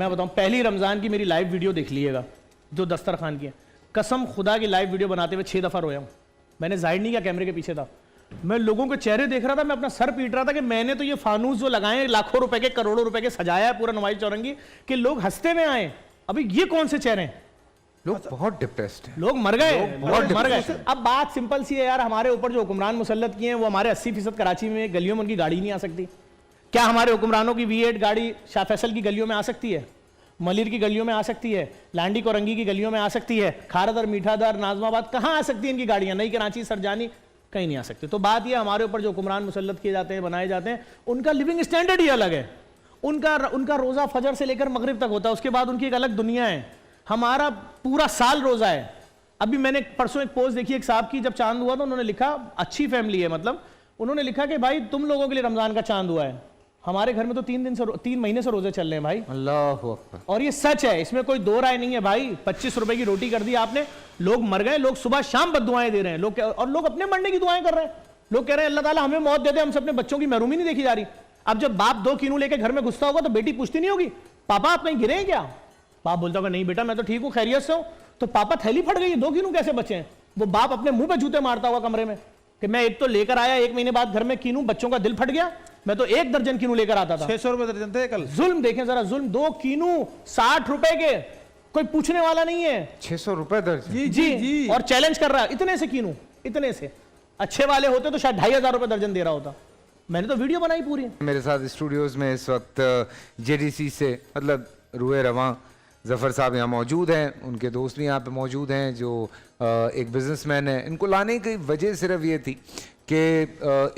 मैं बताऊं, पहली रमज़ान की मेरी लाइव वीडियो देख लीजिएगा जो दस्तरखान की है, कसम खुदा की लाइव वीडियो बनाते हुए 6 दफ़ा रोया हूँ। मैंने जाहिर नहीं किया, कैमरे के पीछे था, मैं लोगों के चेहरे देख रहा था, मैं अपना सर पीट रहा था कि मैंने तो ये फानूस जो लगाए लाखों रुपए के, करोड़ों रुपए के सजाया है पूरा नुमाइश चौरंगी, कि लोग हंसते में आए। अभी ये कौन से चेहरे हैं? लोग बहुत डिप्रेस्ड हैं, लोग मर गए, लोग मर गए। अब बात सिंपल सी है यार, हमारे ऊपर जो हुक्मरान मुसल्लत किए हैं वो हमारे 80% कराची में गलियों में उनकी गाड़ी नहीं आ सकती। क्या हमारे हुक्मरानों की V8 गाड़ी शाह फैसल की गलियों में आ सकती है? मलिर की गलियों में आ सकती है? लांडी कोरंगी की गलियों में आ सकती है? खारदर, मीठादर, नाजमाबाद, कहाँ आ सकती है इनकी गाड़ियाँ? नई कराची, सरजानी, कहीं नहीं आ सकती। तो बात यह, हमारे ऊपर जो हुक्मरान मुसल्लत किए जाते हैं, बनाए जाते हैं, उनका लिविंग स्टैंडर्ड ही अलग है। उनका रोज़ा फजर से लेकर मगरिब तक होता है, उसके बाद उनकी एक अलग दुनिया है। हमारा पूरा साल रोज़ा है। अभी मैंने परसों एक पोस्ट देखी एक साहब की, जब चांद हुआ तो उन्होंने लिखा, अच्छी फैमिली है मतलब, उन्होंने लिखा कि भाई तुम लोगों के लिए रमज़ान का चांद हुआ है, हमारे घर में तो 3 महीने से रोजे चल रहे हैं भाई। अल्लाह अकबर। और ये सच है, इसमें कोई दो राय नहीं है भाई। 25 रुपए की रोटी कर दी आपने, लोग मर गए, लोग सुबह शाम बद्दुआएं दे रहे हैं लोग, और लोग अपने मरने की दुआएं कर रहे हैं। लोग कह रहे हैं अल्लाह ताला हमें मौत दे दे, हमसे अपने बच्चों की महरूमी नहीं देखी जा रही। अब जब बाप 2 कीनू लेकर घर में घुसता होगा तो बेटी पूछती नहीं होगी, पापा आप कहीं गिरे हैं क्या? बाप बोलता होगा नहीं बेटा मैं तो ठीक हूँ, खैरियत से हूँ। तो पापा थैली फट गई, 2 कीनू कैसे बचे हैं? वो बाप अपने मुंह पे जूते मारता होगा कमरे में कि मैं एक तो लेकर आया, 1 महीने बाद घर में कीनू, बच्चों का दिल फट गया, मैं तो 1 दर्जन कीनू लेकर आता था। 600 रुपए दर्जन थे कल। जुल्म देखें जरा, जुल्म। 2 कीनू 60 रुपए के, कोई पूछने वाला नहीं है। 600 रुपए दर्जन। जी जी जी। और चैलेंज कर रहा है, इतने से कीनू, इतने से। अच्छे वाले होते तो शायद 2500 रुपए दर्जन दे रहा होता। मैंने तो वीडियो बनाई पूरी। मेरे साथ स्टूडियोज में इस वक्त JDC से मतलब रूए रवां जफ़र साहब यहाँ मौजूद हैं, उनके दोस्त भी यहाँ पे मौजूद हैं जो एक बिजनेसमैन है। इनको लाने की वजह सिर्फ ये थी कि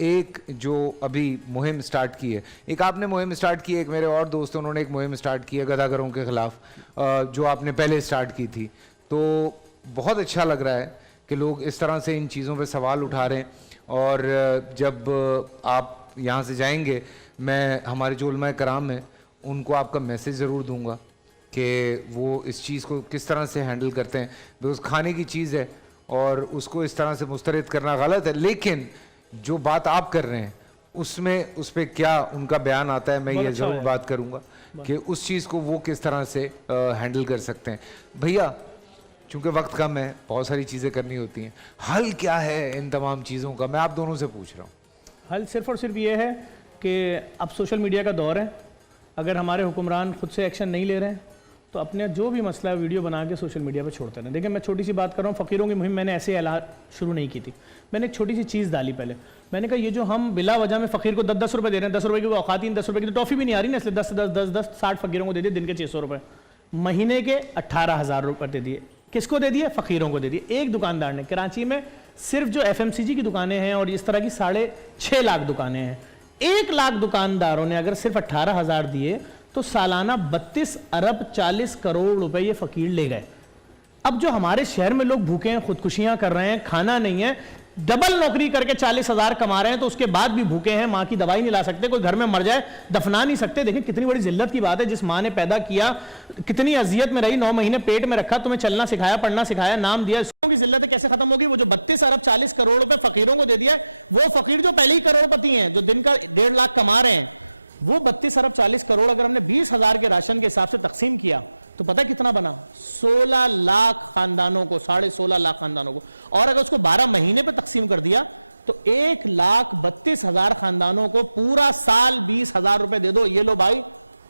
एक जो अभी मुहिम स्टार्ट की है, एक आपने मुहिम स्टार्ट की है, एक मेरे और दोस्त उन्होंने एक मुहिम स्टार्ट की है गधागरों के ख़िलाफ़, जो आपने पहले स्टार्ट की थी। तो बहुत अच्छा लग रहा है कि लोग इस तरह से इन चीज़ों पे सवाल उठा रहे हैं। और जब आप यहाँ से जाएंगे, मैं हमारे जो उलमा कराम हैं उनको आपका मैसेज ज़रूर दूँगा कि वो इस चीज़ को किस तरह से हैंडल करते हैं। बिकॉज़ खाने की चीज़ है और उसको इस तरह से मुस्तरद करना गलत है, लेकिन जो बात आप कर रहे हैं उसमें उस पर क्या उनका बयान आता है, मैं ये ज़रूर बात करूँगा कि उस चीज़ को वो किस तरह से हैंडल कर सकते हैं। भैया चूँकि वक्त कम है, बहुत सारी चीज़ें करनी होती हैं, हल क्या है इन तमाम चीज़ों का, मैं आप दोनों से पूछ रहा हूँ। हल सिर्फ और सिर्फ ये है कि अब सोशल मीडिया का दौर है, अगर हमारे हुक्मरान खुद से एक्शन नहीं ले रहे हैं तो अपने जो भी मसला है वीडियो बना के सोशल मीडिया पे छोड़ते रहें। देखिए मैं छोटी सी बात कर रहा हूँ, फ़कीरों की मुहिम मैंने ऐसे ऐलान शुरू नहीं की थी। मैंने एक छोटी सी चीज़ डाली पहले, मैंने कहा ये जो हम बिला वजह में फ़कीर को 10-10 रुपये दे रहे हैं, 10 रुपये की औकात ही 10 रुपये की तो टॉफ़ी भी नहीं आ रही ना, इसलिए 10-10 60 फ़कीरों को दे दिए, दिन के 600 रुपये, महीने के 18,000 रुपये दे दिए। किसको दे दिए? फ़कीरों को दे दिए। एक दुकानदार ने, कराची में सिर्फ जो FMCG की दुकानें हैं और इस तरह की 6.5 लाख दुकानें हैं, 1 लाख दुकानदारों ने अगर सिर्फ 18,000 दिए तो सालाना 32 अरब 40 करोड़ रुपए ये फ़कीर ले गए। अब जो हमारे शहर में लोग भूखे हैं, खुदकुशियां कर रहे हैं, खाना नहीं है, डबल नौकरी करके 40,000 कमा रहे हैं तो उसके बाद भी भूखे हैं, माँ की दवाई नहीं ला सकते, कोई घर में मर जाए दफना नहीं सकते। देखिए कितनी बड़ी जिल्लत की बात है, जिस माँ ने पैदा किया, कितनी अजियत में रही, 9 महीने पेट में रखा, तुम्हें चलना सिखाया, पढ़ना सिखाया, नाम दिया, इसको की जिल्लत कैसे खत्म होगी? वो जो 32 अरब 40 करोड़ रुपए फ़कीरों को दे दिया, वो फ़कीर जो पहले ही करोड़पति हैं, जो दिन का 1.5 लाख कमा रहे हैं, वो 32 अरब 40 करोड़ अगर हमने 20,000 के राशन के हिसाब से तकसीम किया तो पता है कितना बना? 16 लाख खानदानों को, 16.5 लाख खानदानों को। और अगर उसको 12 महीने पे तकसीम कर दिया तो 1,32,000 खानदानों को पूरा साल 20,000 रुपए दे दो, ये लो भाई।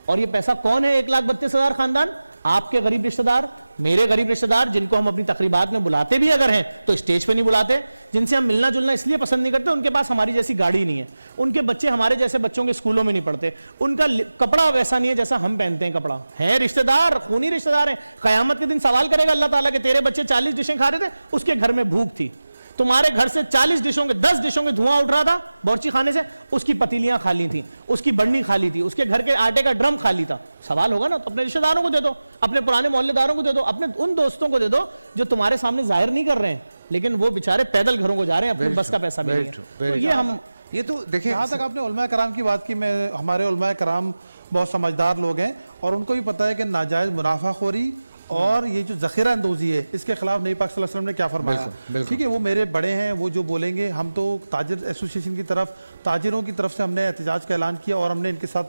और ये पैसा कौन है? 1,32,000 खानदान, आपके गरीब रिश्तेदार, मेरे गरीब रिश्तेदार, जिनको हम अपनी तकरीबात में बुलाते भी अगर हैं तो स्टेज पे नहीं बुलाते, जिनसे हम मिलना जुलना इसलिए पसंद नहीं करते उनके पास हमारी जैसी गाड़ी नहीं है, उनके बच्चे हमारे जैसे बच्चों के स्कूलों में नहीं पढ़ते, उनका कपड़ा वैसा नहीं है जैसा हम पहनते हैं कपड़ा, हैं रिश्तेदार, खूनी रिश्तेदार हैं। क़यामत के दिन सवाल करेगा अल्लाह ताला कि तेरे बच्चे 40 डिशें खा रहे थे, उसके घर में भूख थी, तुम्हारे घर से 40 डिशों के 10 डिशों के धुआं उठ रहा था बावर्ची खाने से, उसकी पतीलियां खाली थी, उसकी बर्नी खाली थी, उसके घर के आटे का ड्रम खाली था। सवाल होगा ना, तो अपने रिश्तेदारों को दे दो, अपने पुराने मोहल्लेदारों को दे दो, अपने उन दोस्तों को दे दो जो तुम्हारे सामने जाहिर नहीं कर रहे हैं लेकिन वो बेचारे पैदल घरों को जा रहे हैं, अपनी बस का पैसा भी नहीं है। तो ये हम ये तो देखिए, जहाँ तक आपने उलमा कराम की बात की, मैं हमारे उलमा कराम बहुत समझदार लोग हैं और उनको भी पता है कि नाजायज़ मुनाफाखोरी और ये जो ज़ख़ीरा अंदोज़ी है इसके खिलाफ नबी पाक सल्लल्लाहु अलैहि वसल्लम ने क्या फरमाया। ठीक है, वो मेरे बड़े हैं, वो जो बोलेंगे, हम तो ताजिर एसोसिएशन की तरफ, ताजिरों की तरफ से हमने एहतजाज का ऐलान किया और हमने इनके साथ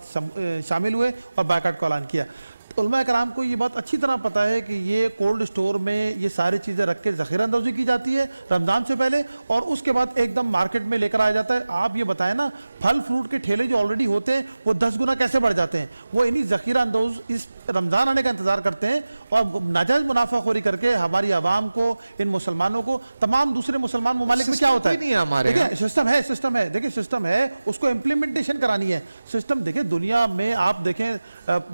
शामिल हुए और बायकाट का ऐलान किया। उलमा कराम को ये बात अच्छी तरह पता है कि ये कोल्ड स्टोर में ये सारी चीज़ें रख के ज़ख़ीरा अंदोज़ी की जाती है रमज़ान से पहले, और उसके बाद एकदम मार्केट में लेकर आया जाता है। आप ये बताएं ना, फल फ्रूट के ठेले जो ऑलरेडी होते हैं वो 10 गुना कैसे बढ़ जाते हैं। वो इन्हीं ज़ख़ीरा अंदोज़ इस रमज़ान आने का इंतज़ार करते हैं और नाजायज़ मुनाफाखोरी करके हमारी आवाम को, इन मुसलमानों को, तमाम दूसरे मुसलमान ममालिक में क्या होता है, नहीं है हमारे देखिए सिस्टम है, देखिए सिस्टम है, उसको इम्प्लीमेंटेशन करानी है। सिस्टम देखिए दुनिया में आप देखें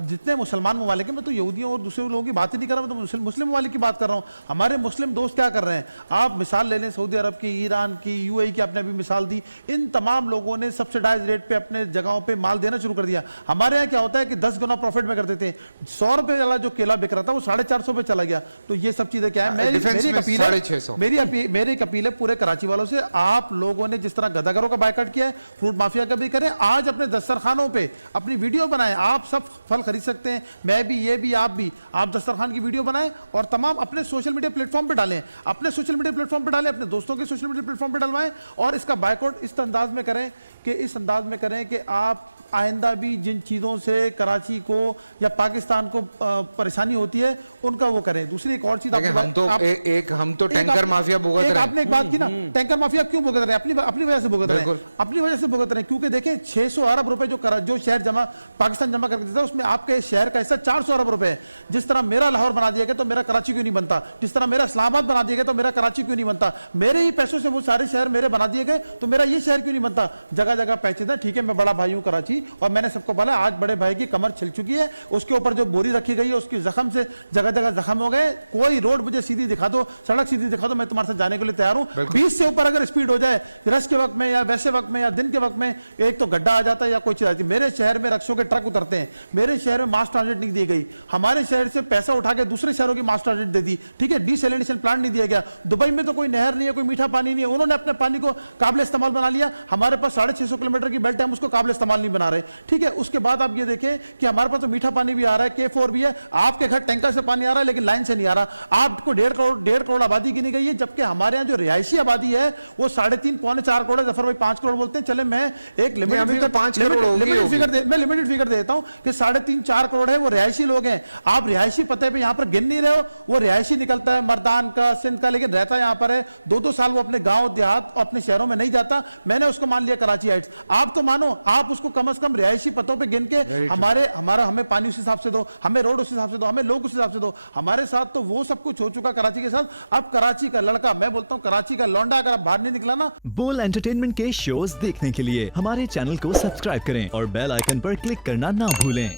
जितने मुसलमान ममालिक हैं, मैं तो यहूदियों और दूसरे लोगों की बात ही नहीं कर रहा, मैं तो मुस्लिम ममालिक की बात कर रहा हूँ। हमारे मुस्लिम दोस्त क्या कर रहे हैं, आप मिसाल ले लें सऊदी अरब की, ईरान की, UAE की, आपने अभी मिसाल दी। इन तमाम लोगों ने सब्सिडाइज रेट पे अपने जगहों पे माल देना शुरू कर दिया। हमारे यहाँ क्या होता है कि 10 गुना प्रॉफिट में कर देते हैं। 100 रुपए वाला जो केला बिक रहा था वो 450 पे चला गया। तो ये सब चीजें क्या है, मेरी अपील है पूरे कराची वालों से, आप लोगों ने जिस तरह गदागरों का बायकॉट किया है, फ्रूट माफिया का भी करें। आज अपने दस्तरखानों पे अपनी वीडियो बनाएं, आप सब फल खरीद सकते हैं, मैं भी, ये भी, आप दस्तरखान की वीडियो बनाएं और तमाम अपने सोशल मीडिया प्लेटफॉर्म पे डालें, अपने सोशल मीडिया प्लेटफॉर्म पे डालें, अपने दोस्तों के सोशल मीडिया प्लेटफॉर्म पे डलवाएं और इसका बायकॉट इस अंदाज में करें कि आप आइंदा भी जिन चीज़ों से कराची को या पाकिस्तान को परेशानी होती है उनका वो करें। दूसरी एक और चीज़ हम तो टैंकर माफिया भुगत रहे हैं। आपने एक बात की ना, टैंकर माफिया क्यों भुगत रहे हैं, अपनी वजह से भुगत रहे हैं, अपनी वजह से भुगत रहे हैं। क्योंकि देखें 600 अरब रुपए जो शहर पाकिस्तान जमा करके देता है, उसमें आपके शहर का हिस्सा 400 अरब रुपए है। जिस तरह मेरा लाहौर बना दिया गया तो मेरा कराची क्यों नहीं बनता, जिस तरह मेरा इस्लामाबाद बना दिया गया तो मेरा कराची क्यों नहीं बनता, मेरे ही पैसों से वो सारे शहर मेरे बना दिए गए तो मेरा ये शहर क्यों नहीं बनता। जगह जगह पैचेज है, ठीक है, मैं बड़ा भाई हूं कराची और मैंने सबको बोला आज बड़े भाई की कमर छिल चुकी है, उसके ऊपर जो बोरी रखी गई है उसकी जख्म से जगह जगह जख्म हो गए। कोई रोड मुझे सीधी दिखा दो, सड़क सीधी दिखा दो, मैं तुम्हारे साथ जाने के लिए तैयार हूं। 20 से ऊपर अगर स्पीड हो जाए रश के वक्त में या वैसे वक्त में या दिन के वक्त में, एक तो गड्ढा आ जाता है या कोई चीज आती है। मेरे शहर में रक्षों के ट्रक उतरते हैं, मेरे शहर में मास ट्रांजिट नहीं दी गई, हमारे शहर से पैसा उठा के दूसरे शहरों की मास ट्रांजिट दे दी, ठीक है, डिसैलिनेशन प्लांट नहीं दिया गया। दुबई में तो कोई नहर नहीं है, कोई मीठा पानी नहीं है, उन्होंने अपने पानी को काबिल इस्तेमाल बना लिया। हमारे पास 650 किलोमीटर की बेल्ट है, हम उसको काबिल इस्तेमाल नहीं बना रहे, ठीक है। उसके बाद आप ये देखें कि हमारे पास तो मीठा पानी भी आ रहा है, K4 भी है, आपके घर टैंकर से पानी आ रहा है लेकिन लाइन से नहीं आ रहा। आपको 1.5 करोड़ आबादी गिनी गई है, जबकि हमारे यहाँ जो रिहायशी आबादी है वो 3.5 पौने 4 करोड़ है। जफर भाई 5 करोड़ बोलते हैं, चले मैं एक लिमिटेड फिगर देता हूं कि 3.5-4 करोड़ है वो रिहायशी लोग हैं। आप रिहायशी पते पे यहां पर गिन नहीं रहे हो, वो रिहायशी निकलता है मर्दान का, सिंध का, लेकिन रहता यहां पर है 2-2 साल, वो अपने गांव देहात और अपने शहरों में नहीं जाता। मैंने उसको मान लिया कराची हाइट्स, आप तो मानो, आप उसको कम से कम रिहायशी पतों पे गिन के हमें पानी उस हिसाब से दो, हमें रोड उस हिसाब से दो, हमें लोग उस हिसाब से दो। हमारे साथ तो वो सब कुछ हो चुका कराची के साथ। अब कराची का लड़का, मैं बोलता हूं कराची का लौंडा अगर आप बाहर नहीं निकला ना। बोल एंटरटेनमेंट के शोज देखने के लिए हमारे चैनल को सब्सक्राइब करें और बेल आइकन पर क्लिक करना ना भूलें।